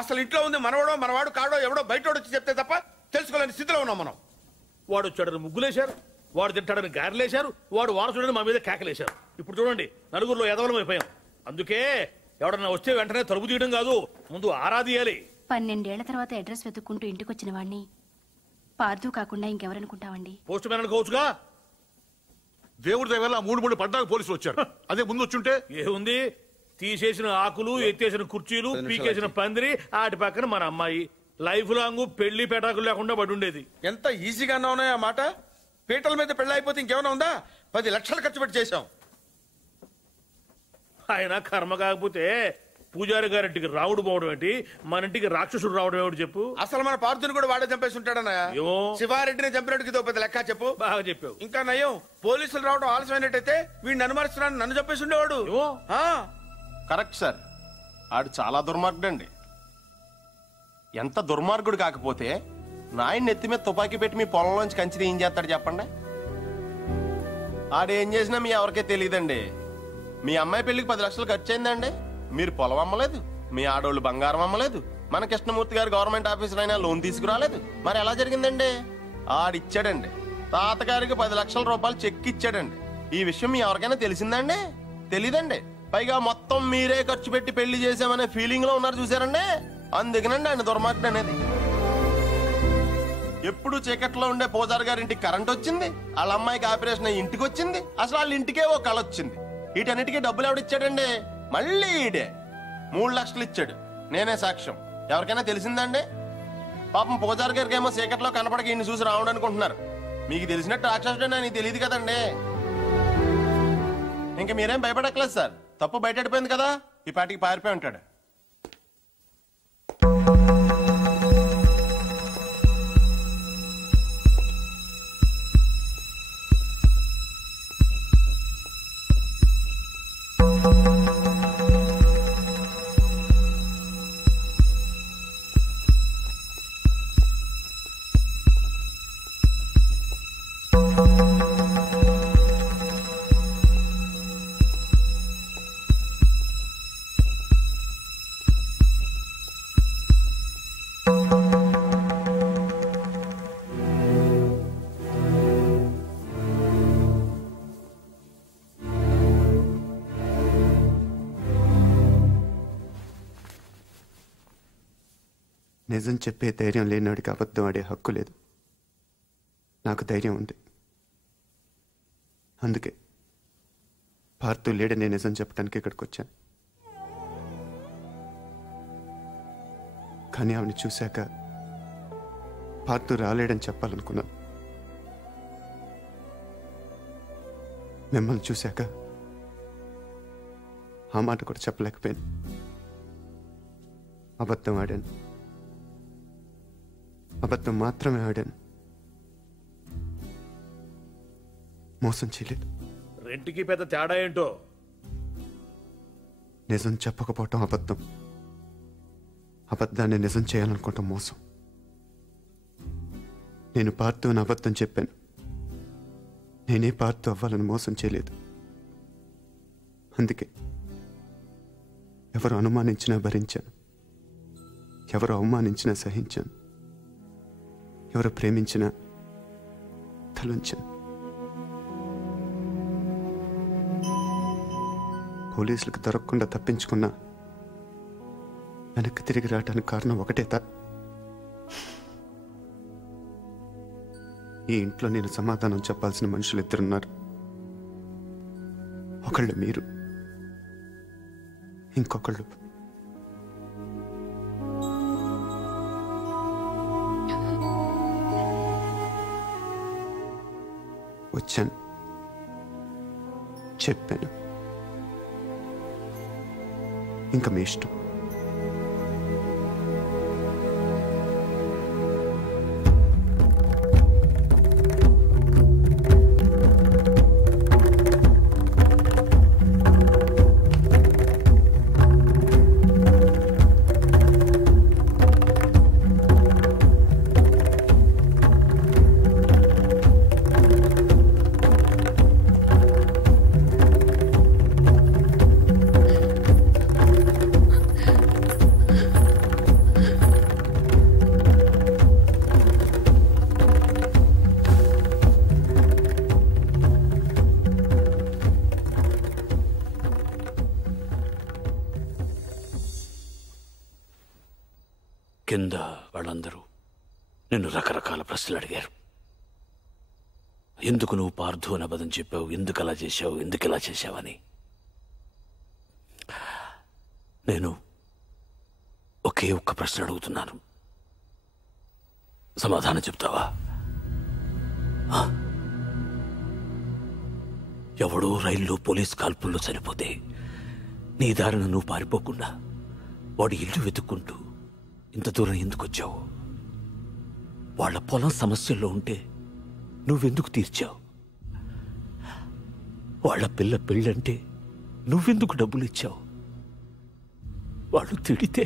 అసలు ఇంట్లో ఉంది మనవాడో మనవాడు కాడో ఎవడో బయట వచ్చి చెప్తే తప్ప తెలుసుకోలేని స్థితిలో ఉన్నాం మనం. వాడు వచ్చాడని ముగ్గులేశారు, వాడు తింటాడని గారెలేశారు, వాడు వారసుడని మా మీద కేకలేశారు. ఇప్పుడు చూడండి నలుగురిలో ఎదవలం అయిపోయాం. అందుకే ఎవడన్నా వస్తే వెంటనే తలుపు తీయడం కాదు, ముందు ఆరాధియాలి. 12 ఏళ్ల తర్వాత అడ్రస్ వెతుక్కుంటూ ఇంటికి వచ్చిన వాడిని పార్దు కాకుండా ఇంకెవరనుకుంటావండి? Post man అనుకోవచ్చుగా. దేవుడి దగ్గర 3 పడ్డాక పోలీసులు వచ్చారు. అదే ముందు వచ్చుంటే ఏముంది, తీసేసిన ఆకులు, ఎత్తేసిన కుర్చీలు, పీకేసిన పందిరి, ఆటి పక్కన మన అమ్మాయి. లైఫ్ లాంగ్ పెళ్లి పెటాకులు లేకుండా పడి ఉండేది. ఎంత ఈజీగా ఉన్నాయి ఆ మాట. పీటల మీద పెళ్ళి అయిపోతే ఇంకేమైనా ఉందా? 10 లక్షలు ఖర్చు పెట్టి చేశాం. ఆయన కర్మ కాకపోతే పూజారి గారింటికి రావుడు పోవడం ఏంటి, మన ఇంటికి రాక్షసుడు రావడం ఏమిటి చెప్పు. అసలు మన పార్థుని కూడా వాడే చంపేసి ఉంటాడన్నయ్య. ఏమో. శివారెడ్డిని చంపినట్టుకి ఇదో పెద్ద లెక్క చెప్పు. బాగా చెప్పావు. ఇంకా నయం, పోలీసులు రావడం ఆలస్యమైనట్టయితే వీడిని అనుమానిస్తున్నాను, నన్ను చంపేసి ఉండేవాడు. కరెక్ట్ సార్, ఆడు చాలా దుర్మార్గుడు అండి. ఎంత దుర్మార్గుడు కాకపోతే నాయన్ని నెత్తి మీద తుపాకీ పెట్టి మీ పొలంలోంచి కంచి ఏం చేస్తాడు చెప్పండి. ఆడేం చేసినా మీ ఎవరికే తెలియదండి. మీ అమ్మాయి పెళ్లికి 10 లక్షలు ఖర్చు అయిందండి. మీరు పొలం అమ్మలేదు, మీ ఆడోళ్ళు బంగారం అమ్మలేదు, మన కృష్ణమూర్తి గారు గవర్నమెంట్ ఆఫీసర్ అయినా లోన్ తీసుకురాలేదు. మరి ఎలా జరిగిందండి? ఆడిచ్చాడండి. తాతగారికి 10 లక్షల రూపాయలు చెక్ ఇచ్చాడండి. ఈ విషయం మీ ఎవరికైనా తెలిసిందండి? తెలీదండి. పైగా మొత్తం మీరే ఖర్చు పెట్టి పెళ్లి చేసామనే ఫీలింగ్ లో ఉన్నారు చూసారండి. అందుకనండి ఆయన దుర్మార్గుడు అనేది. ఎప్పుడు చీకట్లో ఉండే పూజారి గారి ఇంటికి కరెంట్ వచ్చింది, వాళ్ళ అమ్మాయికి ఆపరేషన్ అయ్యి ఇంటికి వచ్చింది. అసలు వాళ్ళ ఇంటికే ఓ కళ వచ్చింది. వీటన్నిటికీ డబ్బులు ఎవడిచ్చాడండి? మళ్ళీ ఈడే 3 లక్షలు ఇచ్చాడు. నేనే సాక్ష్యం. ఎవరికైనా తెలిసిందండి? పాపం పూజారి గారికి ఏమో చీకట్లో కనపడక ఈయన చూసి రావడం అనుకుంటున్నారు. మీకు తెలిసినట్టు రాక్షసుడు అని తెలియదు కదండి. ఇంక మీరేం భయపడక్కలేదు సార్. తప్పు బయటపడిపోయింది కదా, ఈ పాటికి పారిపోయి ఉంటాడు. నిజం చెప్పే ధైర్యం లేనివాడికి అబద్ధం ఆడే హక్కు లేదు. నాకు ధైర్యం ఉంది. అందుకే పార్థు లేడని నిజం చెప్పడానికి ఇక్కడికి వచ్చాను. కానీ ఆవిడని చూశాక పార్థు రాలేడని చెప్పాలనుకున్నాను. మిమ్మల్ని చూశాక ఆ మాట కూడా చెప్పలేకపోయాను. అబద్ధం ఆడాను. అబద్ధం మాత్రమే ఆడాను. మోసం చేయలేదు. రెంటికి పెద్ద తేడా ఏంటో. నిజం చెప్పకపోవటం అబద్ధం, అబద్ధాన్ని నిజం చేయాలనుకోవటం మోసం. నేను పార్థుని అబద్ధం చెప్పాను. నేనే పార్థు అవ్వాలని మోసం చేయలేదు. అందుకే ఎవరు అనుమానించినా భరించాను, ఎవరు అవమానించినా సహించాను, ఎవరు ప్రేమించినా తలుంచాను. పోలీసులకు దొరకకుండా తప్పించుకున్నా వెనక్కి తిరిగి రావడానికి కారణం ఒకటే ఈ ఇంట్లో నేను సమాధానం చెప్పాల్సిన మనుషులు 2 ఉన్నారు. ఒకళ్ళు మీరు, ఇంకొకళ్ళు వచ్చాను, చెప్పాను. ఇంకా మీ ఇష్టం. కింద వాళ్ళందరూ నిన్ను రకరకాల ప్రశ్నలు అడిగారు. ఎందుకు నువ్వు పార్థు అని అబద్ధం చెప్పావు, ఎందుకు అలా చేశావు, ఎందుకు ఇలా చేశావని. నేను ఒకే ఒక్క ప్రశ్న అడుగుతున్నాను, సమాధానం చెప్తావా? ఎవడో రైల్లో పోలీస్ కాల్పుల్లో చనిపోతే నీ దారిన నువ్వు పారిపోకుండా వాడి ఇల్లు వెతుక్కుంటూ ఇంత దూరం ఎందుకు వచ్చావు? వాళ్ళ పొలం సమస్యల్లో ఉంటే నువ్వెందుకు తీర్చావు? వాళ్ళ పిల్ల పెళ్ళంటే నువ్వెందుకు డబ్బులు ఇచ్చావు? వాళ్ళు తిడితే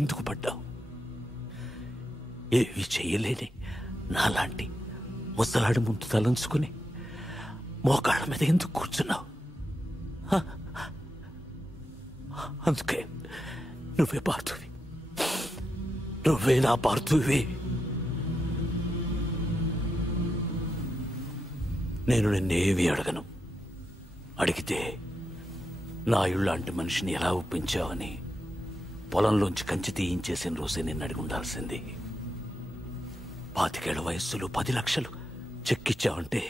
ఎందుకు పడ్డావు? ఏవి చెయ్యలేని నాలాంటి ముసలాడి ముందు తలంచుకుని మోకాళ్ళ మీద ఎందుకు కూర్చున్నావు? అందుకే నువ్వే పార్థువి, నువ్వే నా పార్థువి. నేను నిన్నేవి అడగను. అడిగితే నా ఇళ్ళంటి మనిషిని ఎలా ఒప్పించావని పొలంలోంచి కంచి తీయించేసిన రోజే నిన్ను అడిగి ఉండాల్సింది. 25 వయస్సులో 10 లక్షలు చెక్కిచ్చావంటే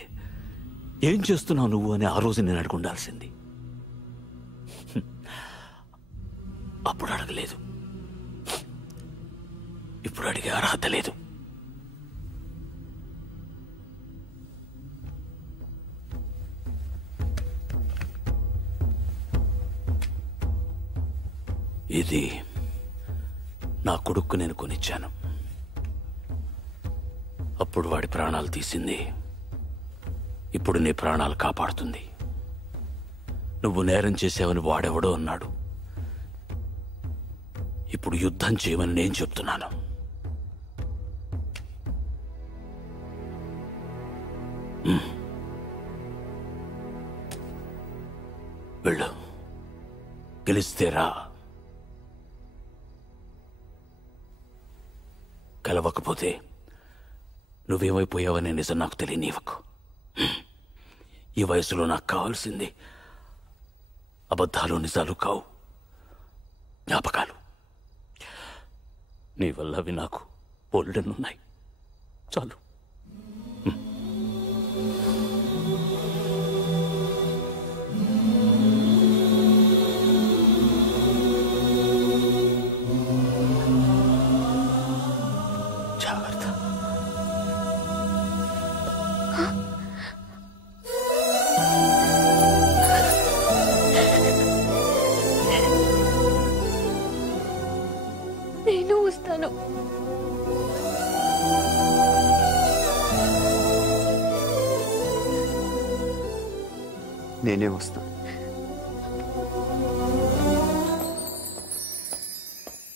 ఏం చేస్తున్నావు నువ్వు అని ఆ రోజు నేను అడిగి ఉండాల్సింది. అప్పుడు అడగలేదు, ఇప్పుడు అడిగే అర్హత లేదు. ఇది నా కొడుక్కు నేను కొనిచ్చాను. అప్పుడు వాడి ప్రాణాలు తీసింది, ఇప్పుడు నీ ప్రాణాలు కాపాడుతుంది. నువ్వు నేరం చేసావని వాడెవడో అన్నాడు, ఇప్పుడు యుద్ధం చేయమని నేను చెప్తున్నాను. వెళ్ళు, గెలిస్తేరా, గెలవకపోతే నువ్వేమైపోయావనే నిజం నాకు తెలియనివ్వకు. ఈ వయసులో నాకు కావాల్సింది అబద్ధాలు నిజాలు కావు, జ్ఞాపకాలు. నీ వల్ల అవి నాకు బోల్డెన్నున్నాయి, చాలు. జాగ్రత్త. నేను వస్తాను. నేనే వస్తాను.